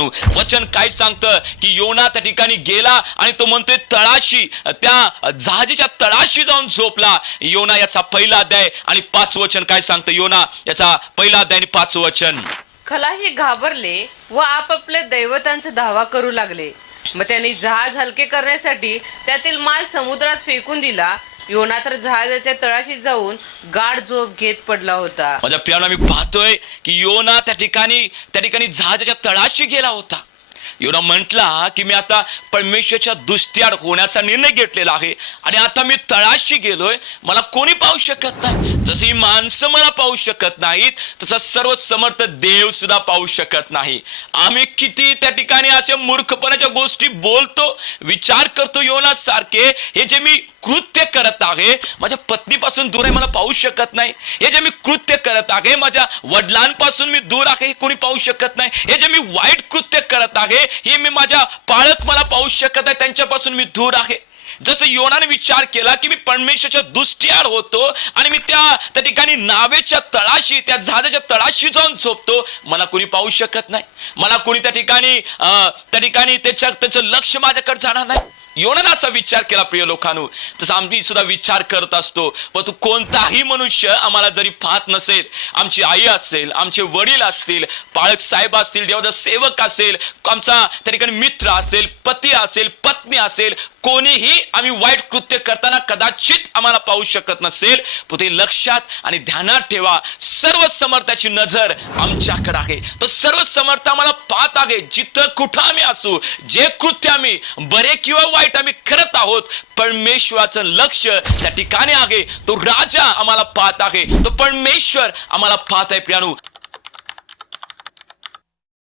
वचन काय सांगतं की योना त्या ठिकाणी गेला आणि तो म्हणतोय तळाशी, त्या जहाजाच्या तळाशी जाऊन झोपला. योना याचा पहिला अध्याय आणि 5 वचन काय सांगतं. योना याचा पहिला अध्याय आणि 5 वचन. खलाशी घाबरले व आपापल्या दैवतांचा धावा करू लागले. मग त्यांनी जहाज हलके करण्यासाठी त्यातील माल समुद्रात फेकून दिला. योना तर जहाजाच्या तळाशी जाऊन गाढ झोप घेत पडला होता. माझ्या प्रियाला मी पाहतोय की योना त्या ठिकाणी जहाजाच्या तळाशी गेला होता. योना म्हटला की मी आता परमेश्वरच्या दृष्टीआड होण्याचा निर्णय घेतलेला आहे आणि आता मी तळाशी गेलोय. मला कोणी पाहू शकत नाही. जशी ही माणसं मला पाहू शकत नाहीत तसा सर्व समर्थ देव सुद्धा पाहू शकत नाही. आम्ही किती त्या ठिकाणी अशा मूर्खपणाच्या गोष्टी बोलतो, विचार करतो. योना सारखे हे जे मी कृत्य करत आहे, माझ्या पत्नीपासून दूर आहे, मला पाहू शकत नाही. हे जे मी कृत्य करत आहे, माझ्या वडिलांपासून मी दूर आहे, हे कोणी पाहू शकत नाही. हे जे मी वाईट कृत्य करत आहे, हे मी माझ्या पाळत मला पाहू शकत आहे, त्यांच्यापासून मी दूर आहे. जसं योनाने विचार केला की मी परमेश्वरच्या दृष्टीआड होतो आणि मी त्या ठिकाणी नावेच्या तळाशी, त्या जहाजाच्या तळाशी जाऊन झोपतो, मला कोणी पाहू शकत नाही. मला कोणी त्या ठिकाणी त्याचं लक्ष माझ्याकडे जाणार नाही. योनाने असा विचार केला. प्रिय लोकांनो, तसं आम्ही सुद्धा विचार करत असतो. पण तू कोणताही मनुष्य आम्हाला जरी पाहत नसेल, आमची आई असेल, आमचे वडील असतील, पाळक साहेब असतील, देवाचा सेवक असेल, आमचा त्या ठिकाणी मित्र असेल, पती असेल, पत्नी असेल, कोणीही आम्ही वाईट कृत्य करताना कदाचित आम्हाला पाहू शकत नसेल. पण ते लक्षात आणि ध्यानात ठेवा, सर्व समर्थाची नजर आमच्याकडे आहे. तो सर्व समर्थ आम्हाला पाहत आहे. जिथं कुठं आम्ही असू, जे कृत्य आम्ही बरे किंवा वाईट आम्ही करत आहोत, परमेश्वराचं लक्ष त्या ठिकाणी आहे. तो राजा आम्हाला पाहत आहे, तो परमेश्वर आम्हाला पाहत आहे. प्रियानो,